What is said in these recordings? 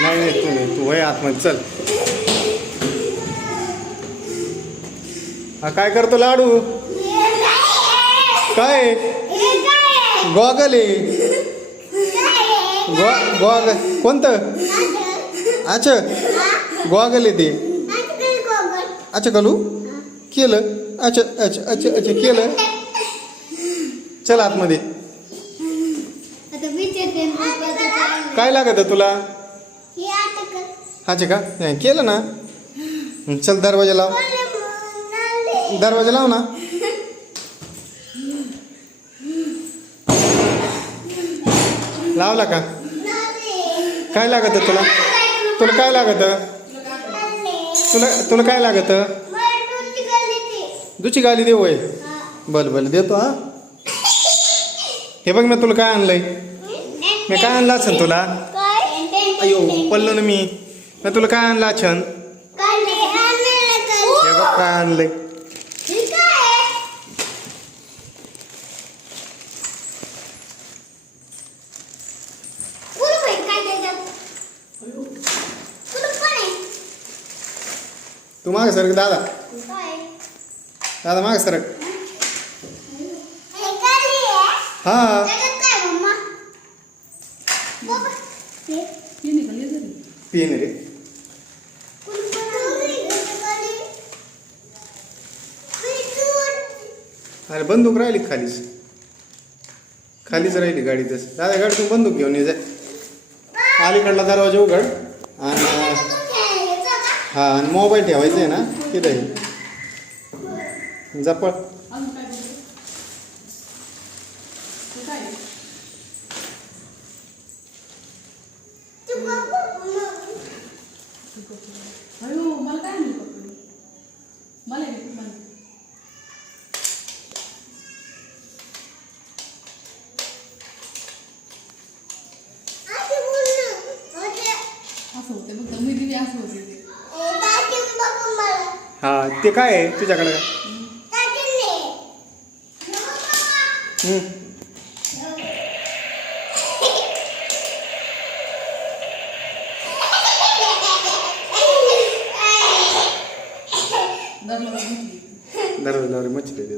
नाही नाही, तू नाही, तू वय आतमध्ये चल. हा काय करतो लाडू? काय गॉगल आहे? गॉगल कोणतं? अच्छा गॉगल आहे ते. अच्छा घालू केलं. अच्छा अच्छा अच्छा अच्छा केलं. चल आतमध्ये. काय लागत तुला? अच्छा का केलं ना. चल दरवाजा लाव. दरवाजा लाव ना. लावला का? काय लागत तुला? तुला काय लागत? तुला काय लागत? दुची गाली देऊ होय. बल बल देतो. हा हे बघ मी तुला काय आणलंय. मी काय आणलं असेल तुला? अयो पडलो ना मी तुला काय आणला छन? हे बघ काय आणलंय. तू माग सरक दादा. दादा माग सरक. हा पेन रे. अरे बंदूक राहिली खालीच. खालीच राहिली गाडीतच. दादा गाडीतून बंदूक घेऊन ये जाय. अलीकडला दरवाजा उघड आणि हा आणि मोबाईल ठेवायचा आहे ना तिथं आहे. जपळ. हा ते काय आहे तुझ्याकडे? दरवाजा मच्छी दे.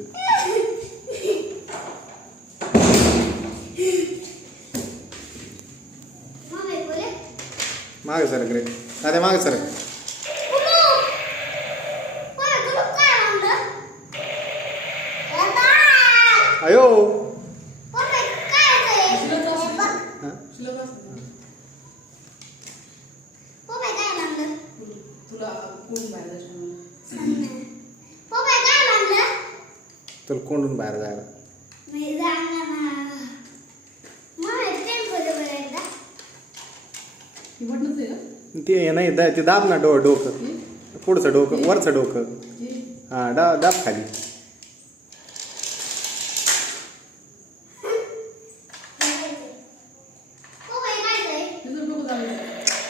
मागे सरक रे. दादा मागे सरक. अयो तुला कोंडून बाहेर जायला. ते नाही ते दाब ना डोकं. पुढचं डोकं वरचं डोकं. हा दाब खाली.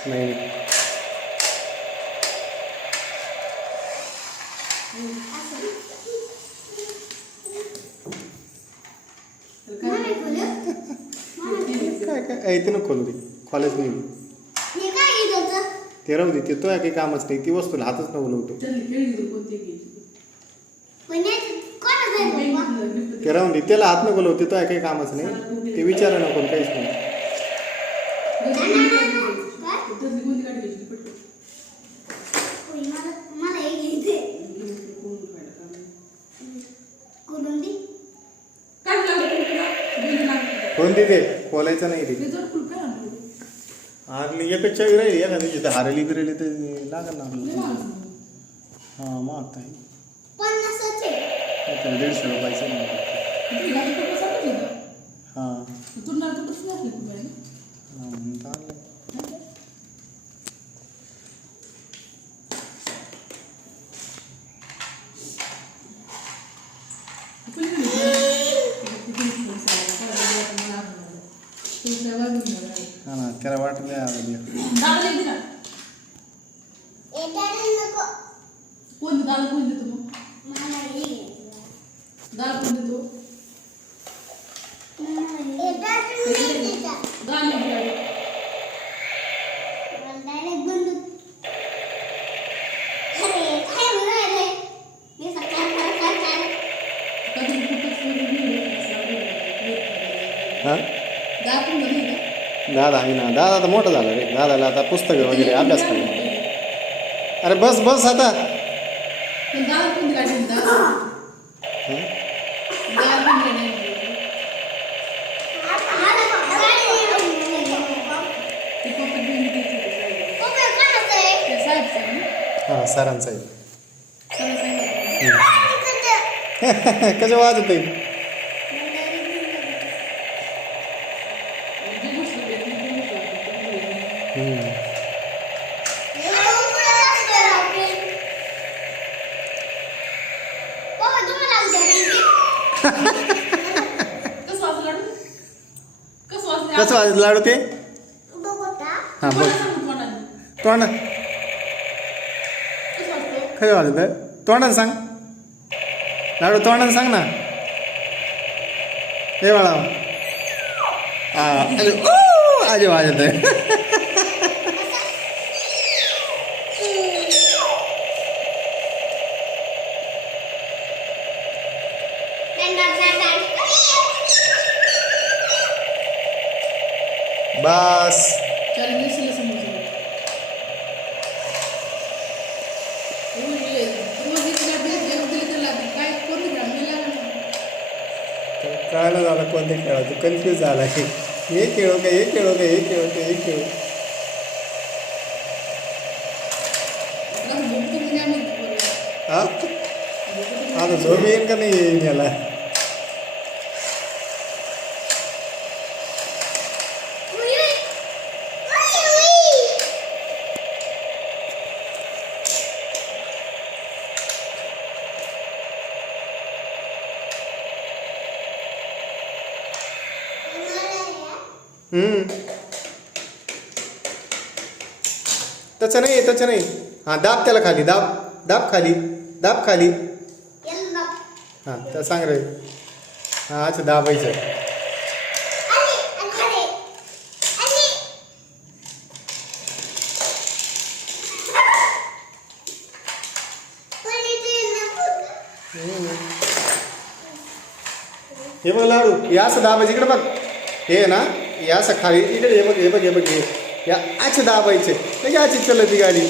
नाही काय काय इथे नको खोलू दे. कॉलेज नाही ते राहू दे. ते तो काही कामच नाही. ती वस्तूला हातच नको लावतो. ते राहून दे. त्याला हात नको लावते. तो काही कामच नाही. ते विचारा नको काहीच नाही. कोणती ते खोलायचं नाही ते. आणि एकच चावी राहिली. एखादी हारली बिरली तर लागल ना. हां मग आता 150 रुपयाचं. हां हा ना त्याला वाटलं कोण दाल कोण देतो मग दाल कोण देतो दाल दादा आहे ना, दादा आता मोठं झालं रे, दादाला आता पुस्तकं वगैरे अभ्यास करायला. अरे बस बस आता. पण दादा कोणती गाडी आहे? दादा हं? दादा कोणती गाडी आहे? ती पप्पा घेऊन देते ते साहेबचं आहे ना? हां सरांचा आहे. सगळं सांगितलं. कसं वाजत आहे. जी गोष्ट भेटली ती गोष्ट वाटते. कसं वाजलं लाडू? कसं वाजलं? कसं वाजत लाडू ते. हां बोल. कोणाला सांगू कोणाला? तोंड कसं वाजतं? कसं वाजत तोंडानं सांग लाडू, तोंडानं सांग ना. हे बाळा हां आजे वाजत आहे. बस चार दिवसाला समोर रोज एक गाडी देव दिली तर लागेल. काय कोणती गाडी नाही लागणार. कळायला झालं कोणते खेळायचं, कन्फ्यूज झाला हे खेळू का हे खेळू का हे खेळू का हे खेळू. आपल्याला झोप तुम्ही नाही म्हणते पोरं. हा आता झोप येईन का नाही येईन याला. तसं नाही तसं नाही. हां दाब त्याला खाली, दाब दाब खाली, दाब खाली. हां तर सांग रे. हां अच्छा दाबायचं. हे बघ लाडू, हे असं दाबायचं. इकडे बघ हे ना, हे असं खाली इकडे हे बघ हे बघ हे बघ हे या असं दाबायचे म्हणजे अशी चलत ती गाडी.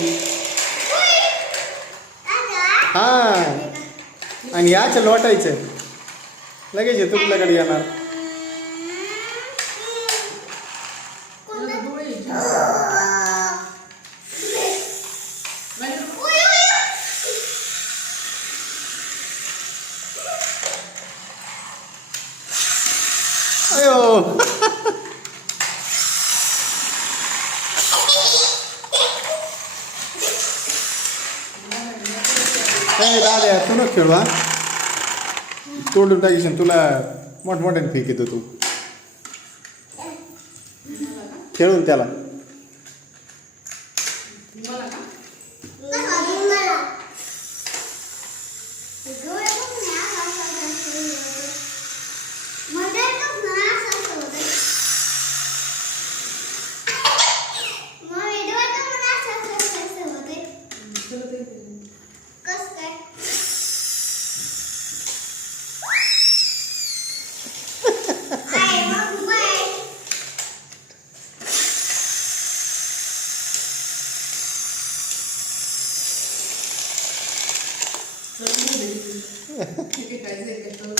हां आणि याचं लोटायचं लगेच तुपल्याकडे येणार. त्याला डोळे आहेत. अयो दादा तू नको खेळू. हा तोडून टाकीशन तुला मोठमोठ्याने फेक येतो तू खेळून त्याला. मला का? चला ते ठीक आहे काय जाईल काय तर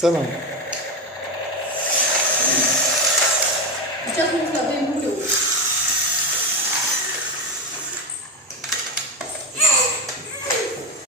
चला